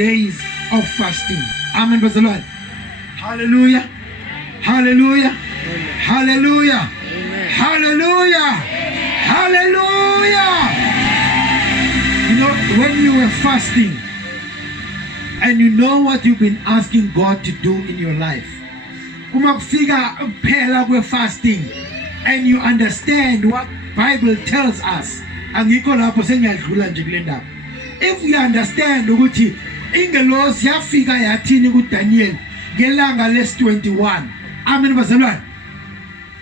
days of fasting. Amen. Praise the Lord. Hallelujah. Hallelujah. Hallelujah. Hallelujah. Hallelujah. You know, when you were fasting and you know what you've been asking God to do in your life, we're fasting and you understand what Bible tells us, if we understand ukuthi ingelosi yafika yathini kuDaniel ngelanga les 21. Amen bazalwane.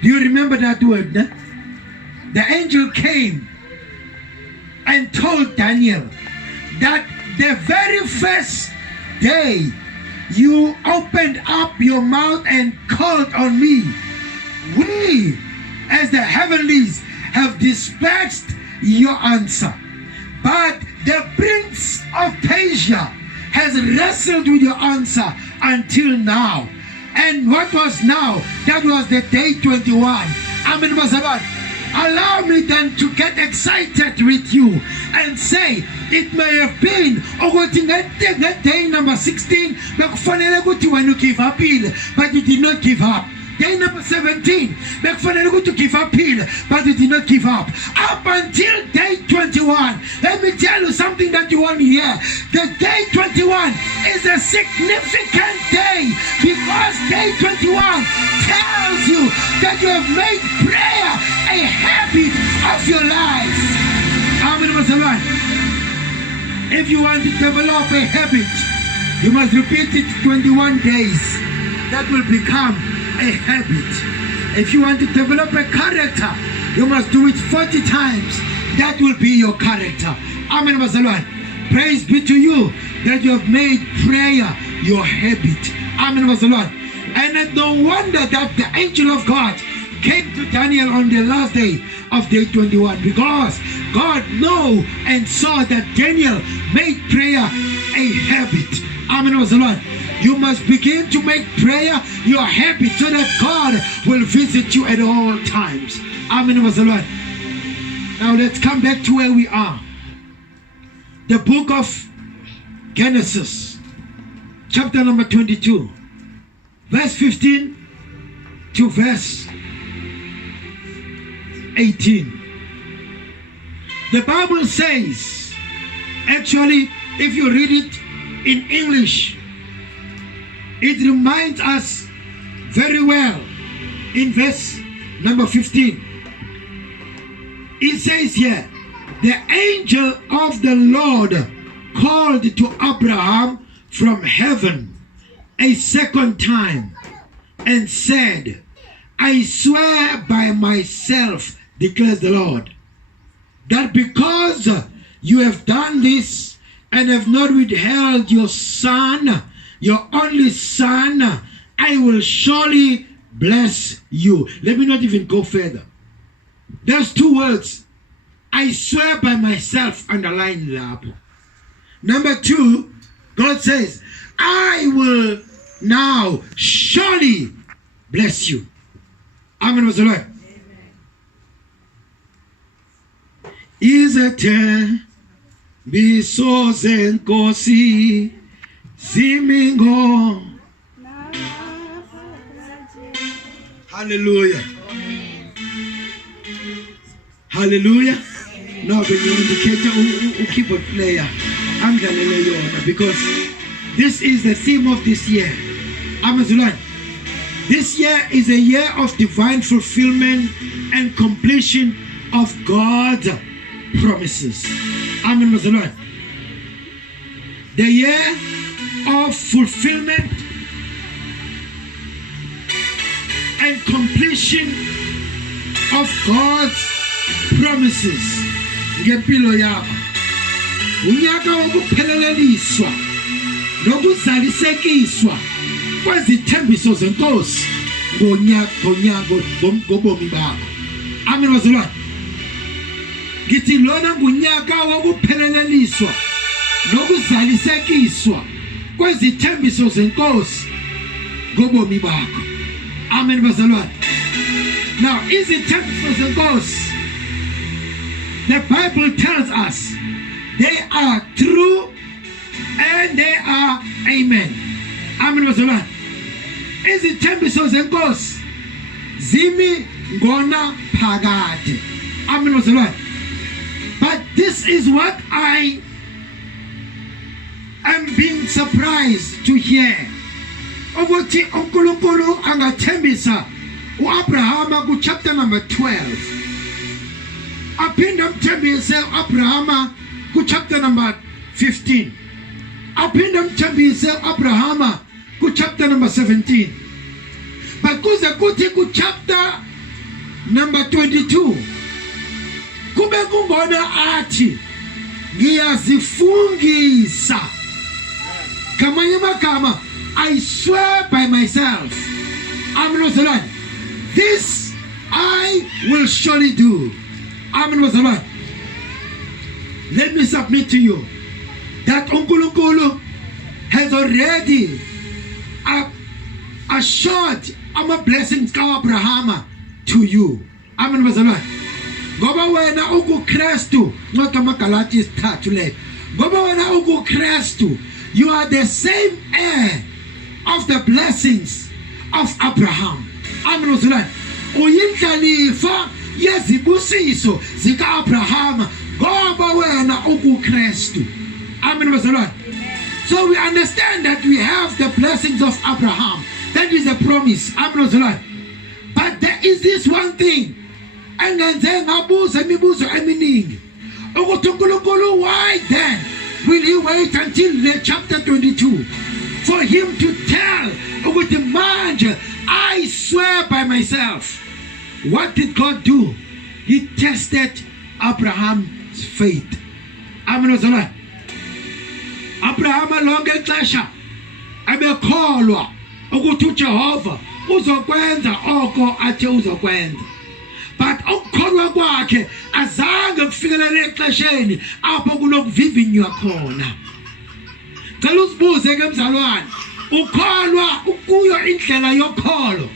Do you remember that word? Ne? The angel came and told Daniel that the very first day you opened up your mouth and called on me, we as the heavenlies have dispatched your answer. But the prince of Persia has wrestled with your answer until now. And what was now? That was the day 21. Amen. Allow me then to get excited with you and say, it may have been day number 16, when you give up, but you did not give up. Day number 17, to give up, but you did not give up. Up until day 21, let me tell you something that you want to hear. The day 21 is a significant day because day 21 tells you that you have made prayer a habit of your life. Amen. If you want to develop a habit, you must repeat it 21 days. That will become a habit. If you want to develop a character, you must do it 40 times. That will be your character. Amen. Praise be to you that you have made prayer your habit. Amen. And it's no wonder that the angel of God came to Daniel on the last day of day 21, because God knew and saw that Daniel made prayer a habit. Amen. You must begin to make prayer your habit so that God will visit you at all times. Amen. Now let's come back to where we are. The book of Genesis, chapter number 22, verse 15 to verse 18. The Bible says, actually, if you read it in English, it reminds us very well in verse number 15. It says here, the angel of the Lord called to Abraham from heaven a second time and said, I swear by myself, declares the Lord, that because you have done this and have not withheld your son, your only son, I will surely bless you. Let me not even go further. There's two words. I swear by myself, underline that. Number two, God says, I will now surely bless you. Amen. Izete bisoze nkosi Simingo. Hallelujah. Hallelujah. Now when you indicate a keyboard player, I'm gonna because this is the theme of this year. Amazon. This year is a year of divine fulfillment and completion of God's promises. Amen. The year of fulfillment and completion of God's promises. Ngempilo yakho unyaka wokupheleliswa nokuzalisekiswa kwezithembiso zenkosi ngobomi bakho. Amen wazalwane. Ngithi lona ngunyaka wokupheleliswa nokuzalisekiswa kwezithembiso zenkosi ngobomi bakho. Amen bazalwane. Now izithembiso zenkosi, the Bible tells us they are true and they are amen. Amen bazalwane. Izithembiso zenkosi zimi ngona phakade. Amen bazalwane. But this is what I am being surprised to hear. Ukuthi uNkulunkulu angathembisa uAbrahama ku chapter number 12. Aphinda mthembise uAbrahama ku chapter number 15. Aphinda mthembise uAbrahama ku chapter number 17. But kuze kuthi ku chapter number 22 kube kungona athi ngiyazifungisa. Kamanye magama, I swear by myself, Amen bazalwane, this I will surely do. Amen bazalwane. Let me submit to you that uNkulunkulu has already assured our blessings ka-Abrahama to you. Amen bazalwane. Ngoba wena uKristu, ngoba maGalati 3 le. Ngoba wena uKristu, you are the same heir of the blessings of Abraham. Amen bazalwane. Uyindlalifa yezibusiso zika-Abrahama ngoba wena uKristu. Amen bazalwane. So we understand that we have the blessings of Abraham. That is a promise. Amen bazalwane. But there is this one thing. Angenze ngabuza imibuzo eminingi. Ukuthi uNkulunkulu, why then will he wait until the chapter 22 for him to tell ukuthi manje I swear by myself? What did God do? He tested Abraham's faith. Amen bazalwane. Abraham lonke ixesha abekholwa ukuthi uJehova uzokwenza oko athe uzokwenza. But ukukholwa kwakhe azange kufikelele exesheni apho kunokuvivinywa khona. Cela usibuze ke mzalwane, ukholwa ukuyo indlela yokholo.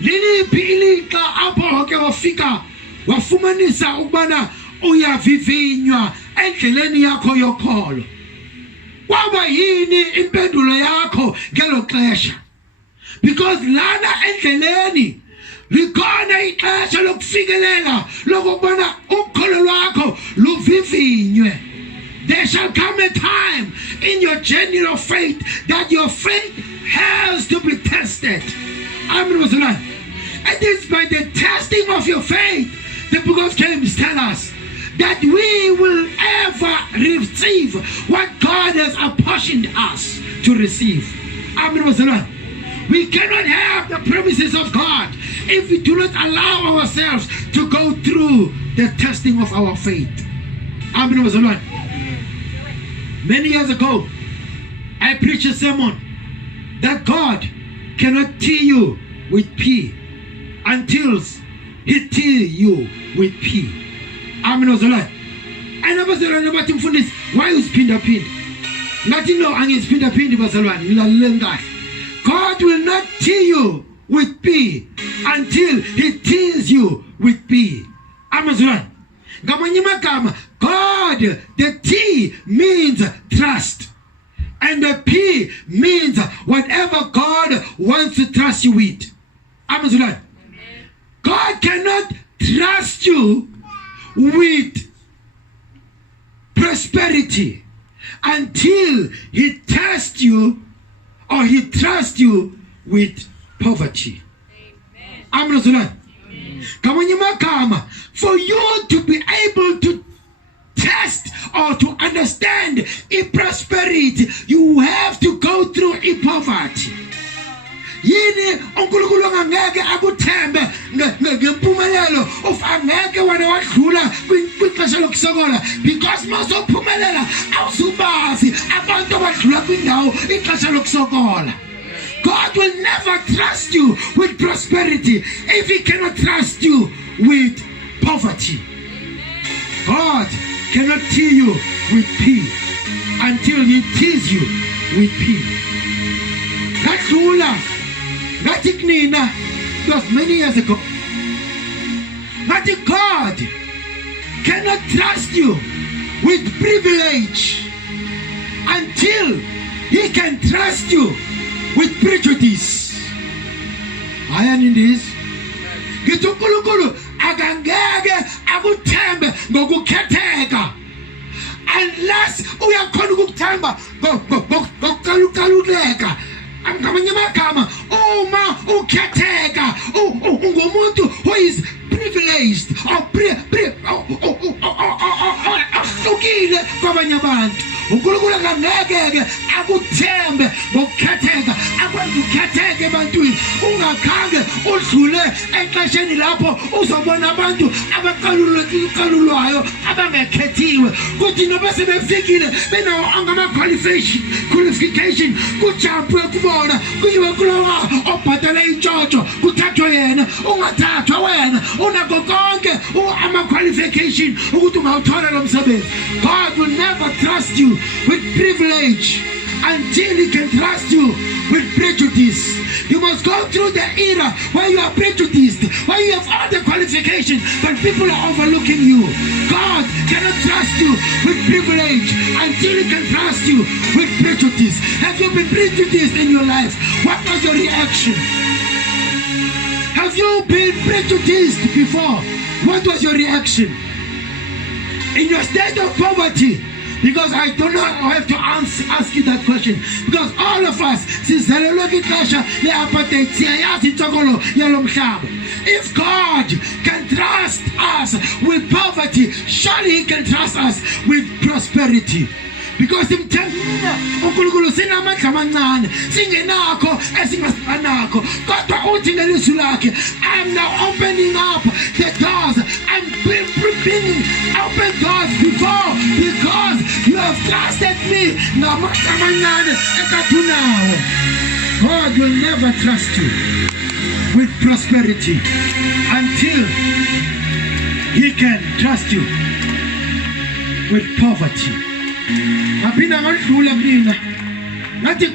Liliphi ilixa apho ke wafika wafumanisa ukubana uyavivinywa endleleni yakho yokholo? Kwaba yini impendulo yakho ngelo xesha? Because lana endleleni likhona ixesha lokufikelela lokubona ukholo lwakho luvivinywe. There shall come a time in your journey of faith that your faith has to be tested. Amen. It is by the testing of your faith, the book of James tells us, that we will ever receive what God has apportioned us to receive. Amen. We cannot have the promises of God if we do not allow ourselves to go through the testing of our faith. Amen. Many years ago, I preached a sermon that God cannot tear you with P until He tears you with P. Amen. I never said about him for this. Why is pinda? Nothing no angin pinda bazalwane. God will not tear you with P until He tears you with P. Amen. God, the T means trust, and the P means whatever God wants to trust you with. Amen. God cannot trust you with prosperity until He tests you or He trusts you with poverty. Amen. For you to be able to test or to understand prosperity, you have to go through poverty. Yini uNkulunkulu angeke akuthembe ngempumelelo of angeke wena wadlula kwixesha lokusokola, because masophumelela awusubazi abantu abadlula kwindawo ixesha lokusokola. God will never trust you with prosperity if He cannot trust you with poverty. God cannot tear you with P until He tears you with P. That was many years ago. But God cannot trust you with privilege until he can trust you with prejudice. I am in this. Gitukulukulu agangege agutembe ngokukhetheka unless uyakhona ukukuthemba ngokukaluleka. Ngamanye amagama uma ukhetheka ungumuntu who is privileged ahlukile kwabanye abantu. uNkulunkulu angeke akuthembe ngokukhetheka, akwenza ukhetheke ebantwini ungakhange udlule exesheni lapho uzobona abantu abaqalulwayo abangekhethiwe kuthi noba sebefikile benawo angama-qualification kujampwe kubona kuyiwe kulowa obhadala intshontsho kuthathwe yena ungathathwa wena unakho konke ama-qualification ukuthi ungawuthola lo msebenzi. God will never trust you with privilege until he can trust you with prejudice. You must go through the era where you are prejudiced, where you have all the qualifications, but people are overlooking you. God cannot trust you with privilege until he can trust you with prejudice. Have you been prejudiced in your life? What was your reaction? Have you been prejudiced before? What was your reaction? In your state of poverty, because I do not have to ask you that question, because all of us, if God can trust us with poverty, surely he can trust us with prosperity. Because uNkulunkulu sinamandla amancane singenakho esingasanakho kodwa uthi ngelizwi lakhe I'm now opening up the doors. I'm bringing open doors before, because you have trusted me. Ngamandla amancane ekathunawo. God will never trust you with prosperity until he can trust you with poverty.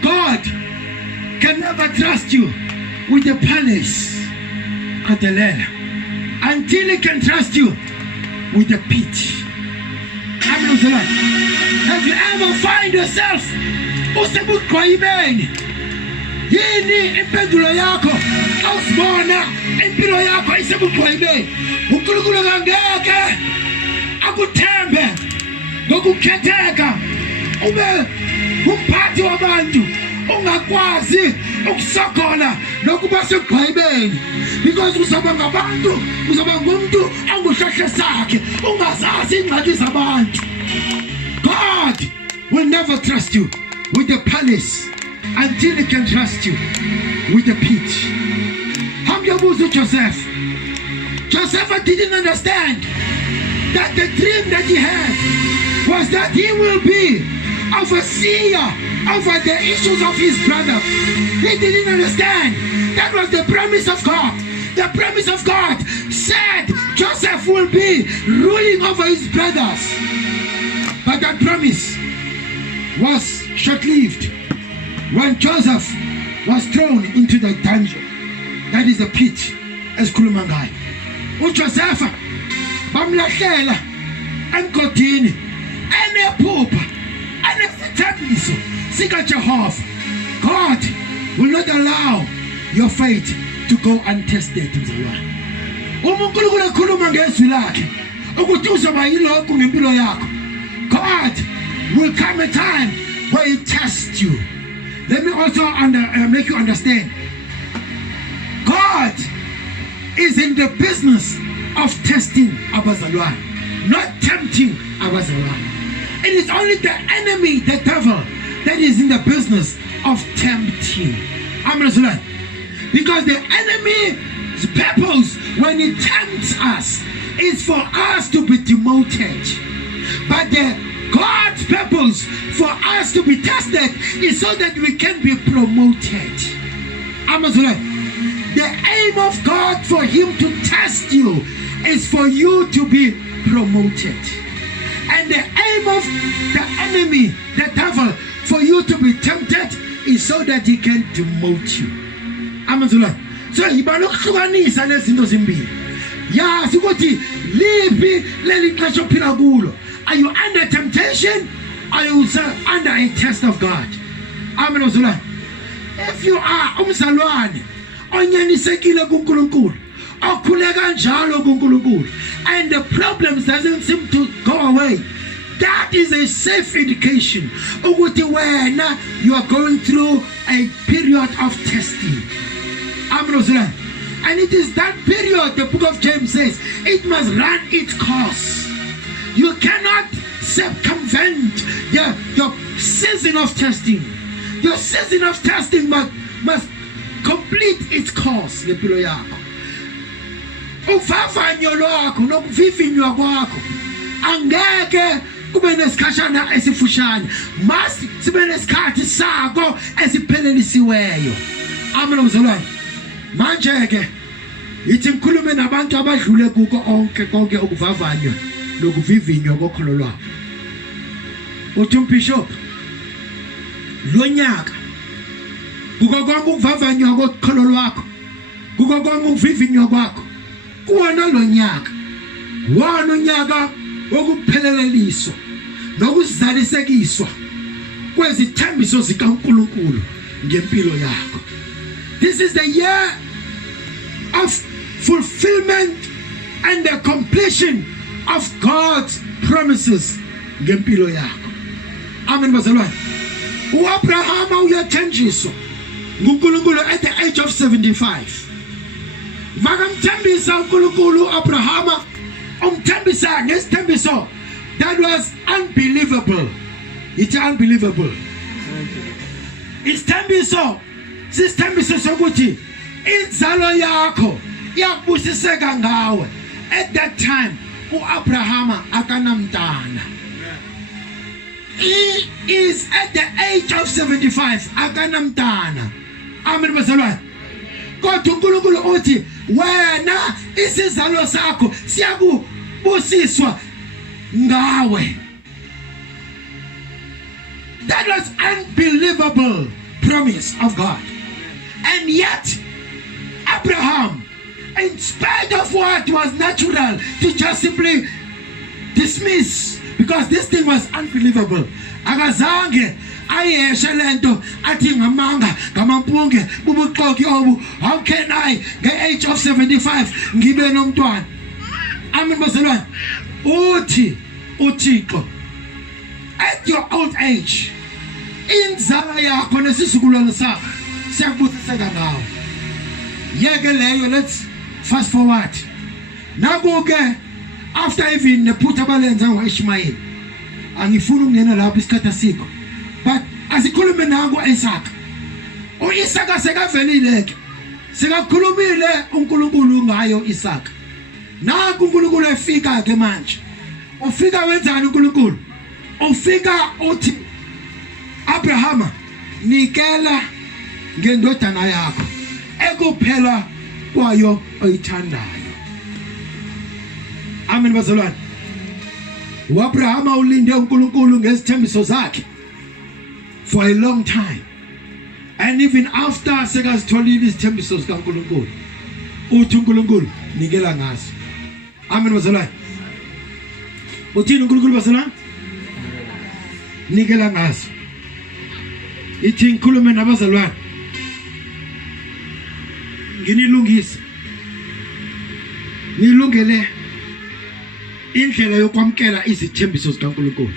God can never trust you with the palace until he can trust you with the pit. Have you ever find yourself yini impendulo yakho awusibona impilo yakho isebuqhwayibeni? uNkulunkulu angeke akuthembe ngokukhetheka ube umphathi wabantu ungakwazi ukusokola nokuba segqwayibeni, because uzaba ngabantu, uzaba ngumuntu anguhlahle sakhe ungazazi ingxaki zabantu. God will never trust you with the palace until he can trust you with the pit. Hamyabuzu Joseph. Joseph didn't understand that the dream that he had was that he will be overseer over the issues of his brother. He didn't understand that was the promise of God. The promise of God said Joseph will be ruling over his brothers. But that promise was short-lived when Joseph was thrown into the dungeon. That is the pit, as Kulumangai. Joseph bamlahlela emgodini enephupha enesithembiso sikaJehova. God will not allow your faith to go untested. uNkulunkulu ekhuluma ngezwi lakhe ukuthi uzoba yilokhu ngempilo yakho. God will come a time where he tests you. Let me also make you understand. God is in the business of testing abazalwane, not tempting abazalwane. It is only the enemy, the devil, that is in the business of tempting. Because the enemy's purpose when he tempts us is for us to be demoted. But God's purpose for us to be tested is so that we can be promoted. The aim of God for him to test you is for you to be promoted. And the aim of the enemy, the devil, for you to be tempted is so that he can demote you. So ibalokhukanisa lezinto zimbili. Yazi ukuthi lipi leli xesha ophila kulo. Are you under temptation are you under a test of God? Amen. If you are umzalwane onyanisekile kuNkulunkulu, okhuleka njalo kuNkulunkulu, and the problems doesn't seem to go away, that is a safe indication ukuthi wena you are going through a period of testing. Amen. And it is that period, the book of James says, it must run its course. You cannot circumvent your season of testing. Your season of testing must complete its course. Uvavanyo lwakho nokuvivinywa kwakho angeke kube nesikhashana esifushane, must sibe nesikhathi sako esiphelelisiweyo. Amen. Uzolwane manje ke yithi ngikhulume nabantu abadlule kuko konke ukuvavanywa nokuvivinywa kokholo lwabo. Uthi umbishop lonyaka kuko konke ukuvavanywa kokholo lwakho, kuko konke ukuvivinywa kwakho, kuwona lonyaka wona unyaka wokupheleliswa nokuzalisekiswa kwezithembiso zikaNkulunkulu ngempilo yakho. This is the year of fulfillment and the completion of God's promises ngempilo yakho. Amen bazalwane. UAbrahama uyathenjiswa nguNkulunkulu at the age of 75. Makamthembisa uNkulunkulu uAbrahama, umthembisa ngesithembiso that was unbelievable. It's unbelievable. Isithembiso sisithembiso sokuthi inzalo yakho iyakubusiseka ngawe. At that time uAbrahama akanamntana. He is at the age of 75 akanamntana. Amen bazalwane. Kodwa uNkulunkulu uthi wena isizalo sakho siyakubusiswa ngawe. That was unbelievable promise of God. And yet Abraham, in spite of what was natural to just simply dismiss, because this thing was unbelievable, akazange ayeshe lento athi ngamanga ngamampunge bubuxoki obu, how can I the age of 75 ngibe nomntwana? Amen bazalwane. Uthi uThixo, at your old age inzala yakho nesisikulwana sakho siyakubusiseka ngawe. Yeke leyo, let's fast forward. Nakuke after even nephutha balenza ngoIshmael, angifuni ukungena lapho isikhathi asikho, but asikhulume nango Isaac. uIsaka sekavelile ke, sekakhulumile uNkulunkulu ngayo Isaac. Naku uNkulunkulu efika ke manje. Ufika wenzani uNkulunkulu? Ufika uthi Abrahama, nikela ngendodana yakho ekuphela kwayo oyithandayo. Amen bazalwane. uAbrahama ulinde uNkulunkulu ngesithembiso zakhe for a long time, and even after sekazitholile izithembiso zikaNkulunkulu uthi uNkulunkulu nikela ngazo. Amen bazalwane. Uthini uNkulunkulu bazalwane? Nikela ngazo. Ithi ngikhulume nabazalwane, nginilungise nilungele indlela yokwamkela izithembiso zikaNkulunkulu.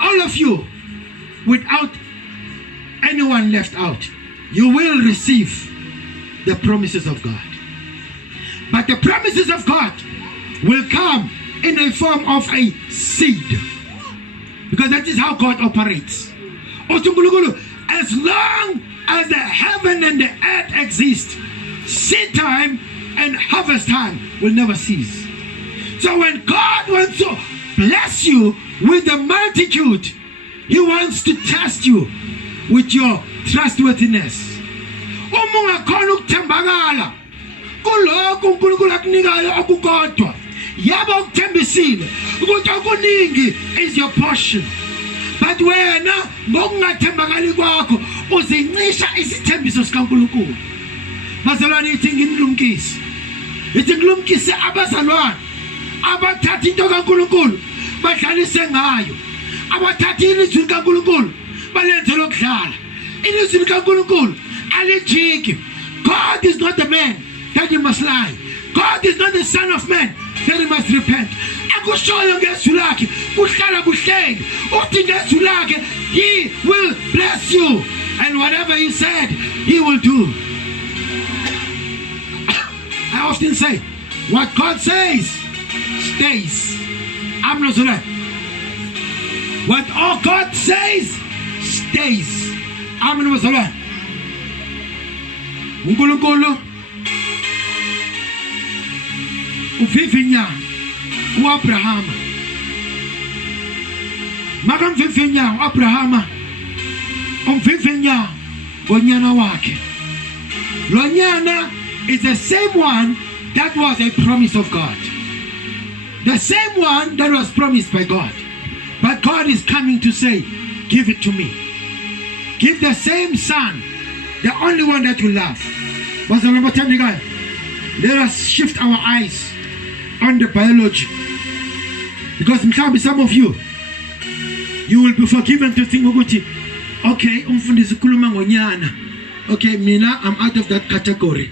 All of you, without anyone left out, you will receive the promises of God. But the promises of God will come in a form of a seed, because that is how God operates. As long as the heaven and the earth exist, seed time and harvest time will never cease. So when God wants to bless you with the multitude, He wants to test you with your trustworthiness. Umungakhona ukuthembakala kulokho uNkulunkulu akunikayo okukodwa, yaba ukuthembisile ukuthi okuningi is your portion. But wena ngokungathembakali kwakho uzincisha isithembiso sikaNkulunkulu. Bazalwane, ithi ngilumkise abazalwane abathatha into kaNkulunkulu badlalise ngayo abathatha ilizwi likaNkulunkulu balenze lokudlala ilizwi likaNkulunkulu alijiki. God is not a man that he must lie. God is not the son of man that he must repent. Akushoyo ngezwi lakhe kuhlala kuhleli uthi ngezwi lakhe he will bless you, and whatever he said he will do. I often say what God says stays. I'm not sure. What all God says stays. I'm not sure. uNkulunkulu uvivinya uAbrahama makamvivinya uAbrahama umvivinya ngonyana wakhe. Lo nyana is the same one that was a promise of God, the same one that was promised by God, but God is coming to say, give it to me. Give the same son, the only one that you love. Let us shift our eyes on the biology, because some of you will be forgiven to think, okay, umfundisi ukhuluma ngonyana. Okay, mina I'm out of that category.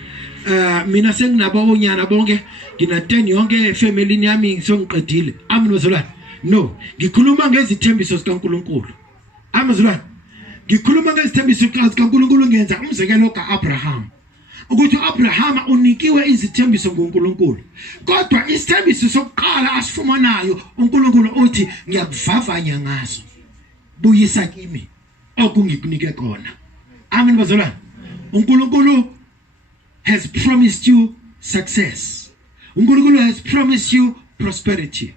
Mina senginabo onyana bonke ngina 10 yonke family yami ngisongiqedile. Amnozolwana. No, ngikhuluma ngezithembiso zikaNkulunkulu. Amazolwana. Ngikhuluma ngezithembiso zikaNkulunkulu ngenza umzekelo kaAbraham. Ukuthi uAbraham unikiwe izithembiso ngoNkulunkulu. Kodwa isithembiso sokuqala asifumanayo uNkulunkulu uthi ngiyakuvavanya ngaso. Buyisa kimi okungikunike khona. Amen bazalwane. uNkulunkulu has promised you success. uNkulunkulu has promised you prosperity.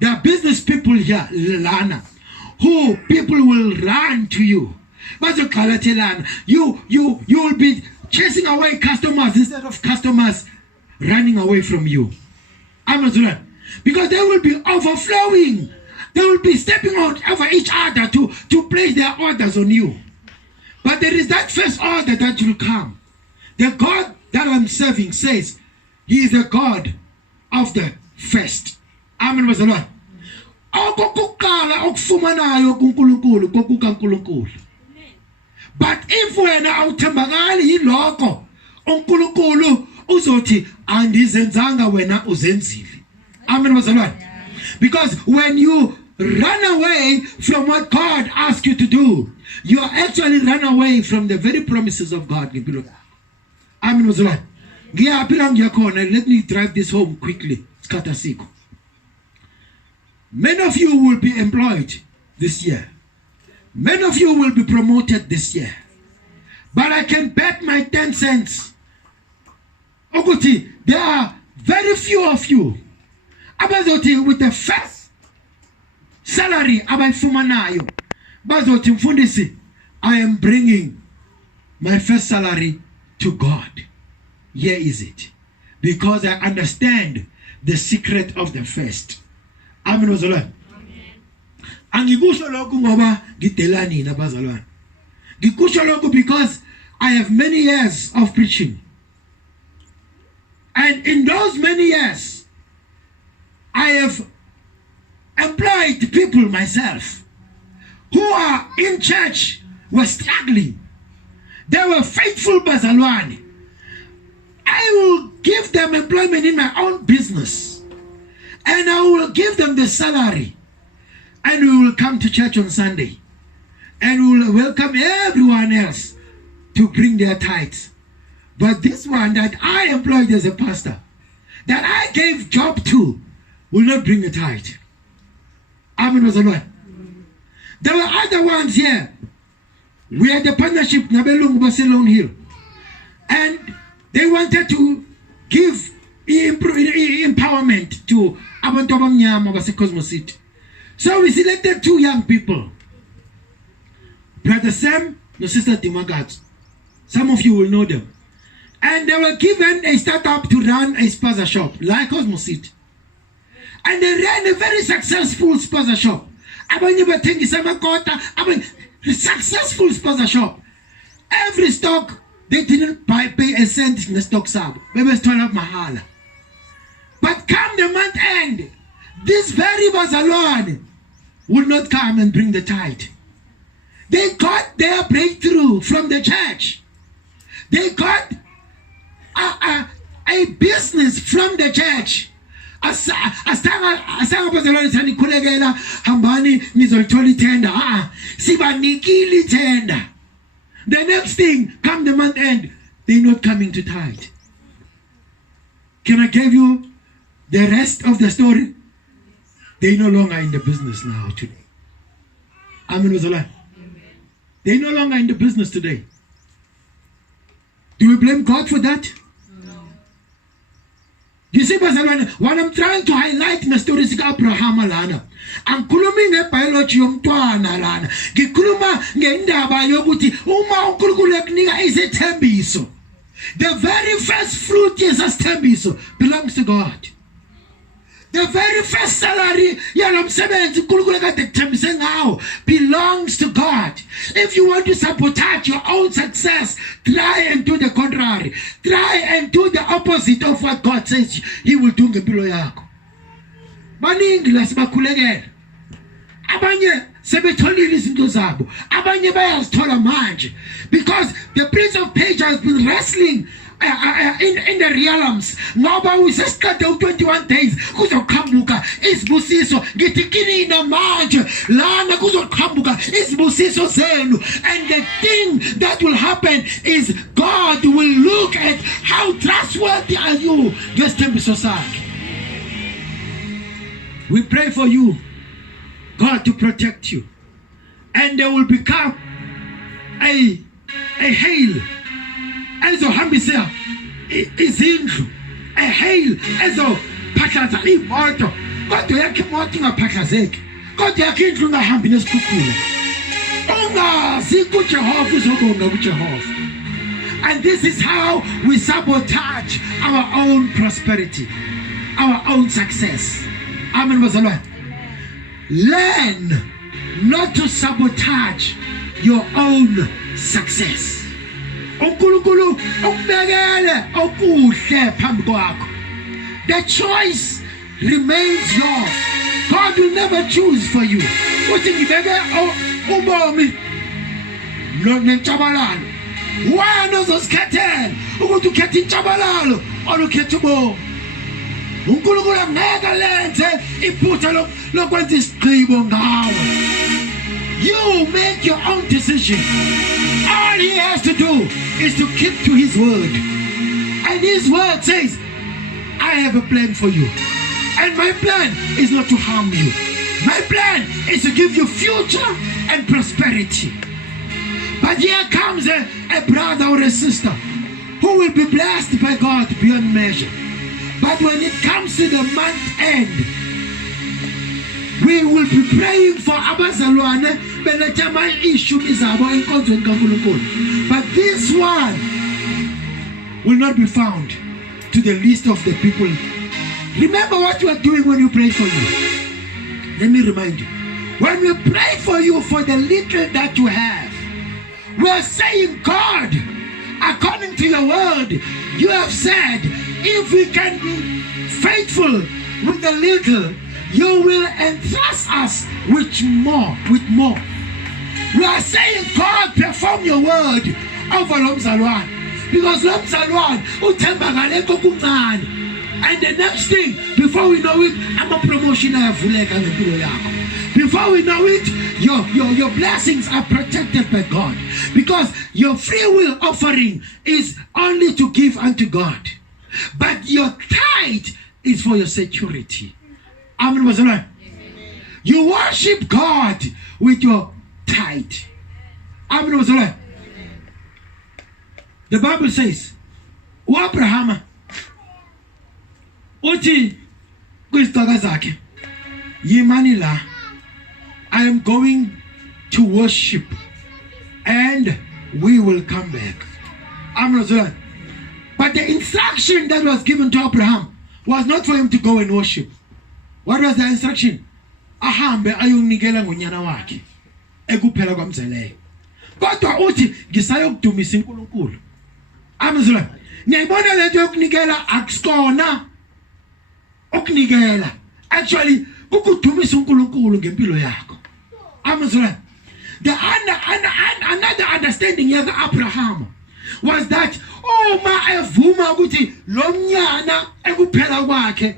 There are business people here, lana, who people will run to you. You will be chasing away customers instead of customers running away from you. Amen. Because they will be overflowing. They will be stepping out over each other to place their orders on you. But there is that first order that will come. The God that I'm serving says he is the God of the first. Amen. But if when awuthembakali yiloko uNkulunkulu uzothi andizenzanga wena uzenzile. Amen. Because when you run away from what God asks you to do, you are actually run away from the very promises of God. Amen. Let me drive this home quickly. Many of you will be employed this year. Many of you will be promoted this year. But I can bet my 10 cents. Oguti, there are very few of you. Abazoti with the first salary abayifumanayo. Bazoti mfundisi, I am bringing my first salary to God. Here is it. Because I understand the secret of the first. Amen bazalwane. Angikusho lokhu ngoba ngidelani nabazalwane. Ngikusho lokhu because I have many years of preaching. And in those many years, I have employed people myself who are in church, were struggling. They were faithful bazalwane. I will give them employment in my own business. And I will give them the salary. And we will come to church on Sunday. And we will welcome everyone else to bring their tithes. But this one that I employed as a pastor, that I gave job to, will not bring a tithe. Amen. There were other ones here. We had a partnership, Nabelung Barcelona Hill. And they wanted to give empowerment to Abantobamnyama Cosmos City. So we selected 2 young people, Brother Sam and Sister Timagat. Some of you will know them. And they were given a startup to run a spaza shop, like Cosmos City. And they ran a very successful spaza shop. Successful spaza shop. Every stock, they didn't pay a cent in the stock sub. They were torn up mahala. But come the month end, This very bazalwane would not come and bring the tithe. They got their breakthrough from the church. They got a business from the church. Asanga bazalwane sanikhulekela hambani nizolithola ithenda. Sibanikile ithenda. The next thing, come the month end, they're not coming to tithe. Can I give you the rest of the story? They're no longer in the business now today. Amen. They're no longer in the business today. Do we blame God for that? No. You see, what I'm trying to highlight in the stories of Abraham alana. Angikhulumi ngebiology yomntwana lana. Ngikhuluma ngendaba yokuthi uma uNkulunkulu ekunika isithembiso. The very first fruit yesithembiso belongs to God. The very first salary belongs to God. If you want to sabotage your own success, try and do the contrary. Try and do the opposite of what God says He will do ngempilo yakho. Baningi lasibakhulekela. Abanye sebetholile izinto zabo. Abanye bayazithola manje because the Prince of Persia has been wrestling in the realms. Ngoba usesiqede u21 days kuzoqhamuka isibusiso ngithi kini namanje lana kuzoqhamuka isibusiso zenu, and the thing that will happen is God will look at how trustworthy are you ngesithembiso sakhe. We pray for you, God, to protect you, and there will become a hail ezohambisa izindlu, a hail ezophahlaza imoto, kodwa yakhe imoto ingaphahlazeki, kodwa yakhe indlu ingahambi nesikhukhula. Ungazi kuJehova uzobonga kuJehova. And this is how we sabotage our own prosperity, our own success. Amen bazalwane. Learn not to sabotage your own success. uNkulunkulu ukubekele okuhle phambi kwakho. The choice remains yours. God will never choose for you. Uthi ngibeke ubomi nentshabalalo. Wena uzozikhethela ukuthi ukhethe intshabalalo olukhethe ubomi. uNkulunkulu angeke lenze iphutha lokwenza isigqibo ngawe. You make your own decision. All He has to do is to keep to His word. And His word says, I have a plan for you. And my plan is not to harm you. My plan is to give you future and prosperity. But here comes a brother or a sister who will be blessed by God beyond measure. But when it comes to the month end, we will be praying for abazalwane belethama issue izabo enkonzweni kaNkulunkulu. But this one will not be found to the list of the people. Remember what you are doing when you pray for you. Let me remind you. When we pray for you for the little that you have, we are saying, God, according to your word, you have said, if we can be faithful with the little, you will entrust us with more. We are saying, God, perform your word over Lomzalwan. Because Lomzalwan, uthembakale kokuncane. And the next thing, before we know it, I'm a promotion. Before we know it, your blessings are protected by God. Because your free will offering is only to give unto God. But your tithe is for your security. Amen. You worship God with your tithe. Amen. The Bible says, Abraham, uthi kwizicaka zakhe, yimani la, I am going to worship and we will come back. Amen. But the instruction that was given to Abraham was not for him to go and worship. What was the instruction? Ahambe ayonikela ngonyana wakhe ekuphela kwamzeleyo. Kodwa uthi ngisayokudumisa uNkulunkulu. Amen. Ngiyayibona lento yokunikela akusikona ukunikela. Actually, ukudumisa uNkulunkulu ngempilo yakho. Amen. Another understanding yaka Abraham was that uma evuma ukuthi lo mnyana ekuphela kwakhe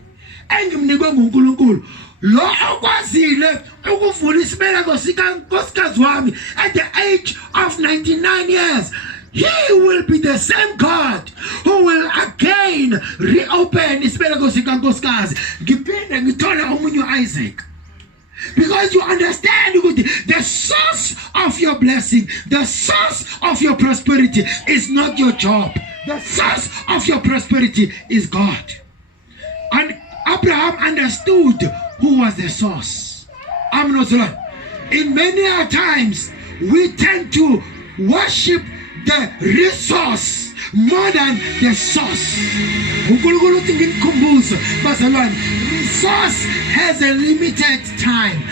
engimnikwe nguNkulunkulu lo okwazile ukuvula isibeleko sikankosikazi wami at the age of 99 years, he will be the same God who will again reopen isibeleko sikankosikazi ngiphinde ngithole omunye Isaac. Because you understand the source of your blessing, the source of your prosperity is not your job. The source of your prosperity is God. And Abraham understood who was the source. In many times, we tend to worship the resource more than the source. Resource has a limited time.